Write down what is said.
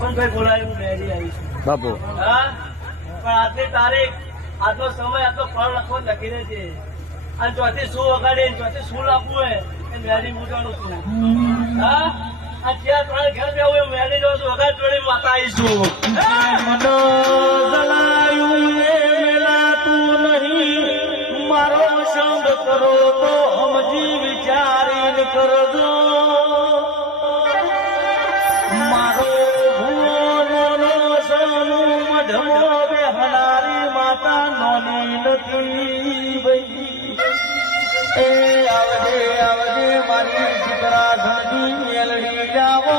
પણ ભાઈ બોલાયું મેરી આવી છું બાપુ હા પણ આજની તારીખ આજનો સમય આજનો ફળ લખવો લખી દે છે અને ચોથી શું વગાડે ચોથી શું લાવવું હોય એ મેરી મૂકવાનું છું હા આ ત્યાં ત્રણ ઘર બેવું એવું મેરી જવું છું વગાડ જોડી માતા આવીશું મનો જલાયું એ મેલાતું નહીં મારો સંગ કરો તો સમજી વિચારીને કરજો મારો ભુવનનો સમૂહ મધમો બેહનારી માતા નોની નથી ભાઈ એ આવજે આવજે મારી ચિત્રા ઘણી મેલડી જાવો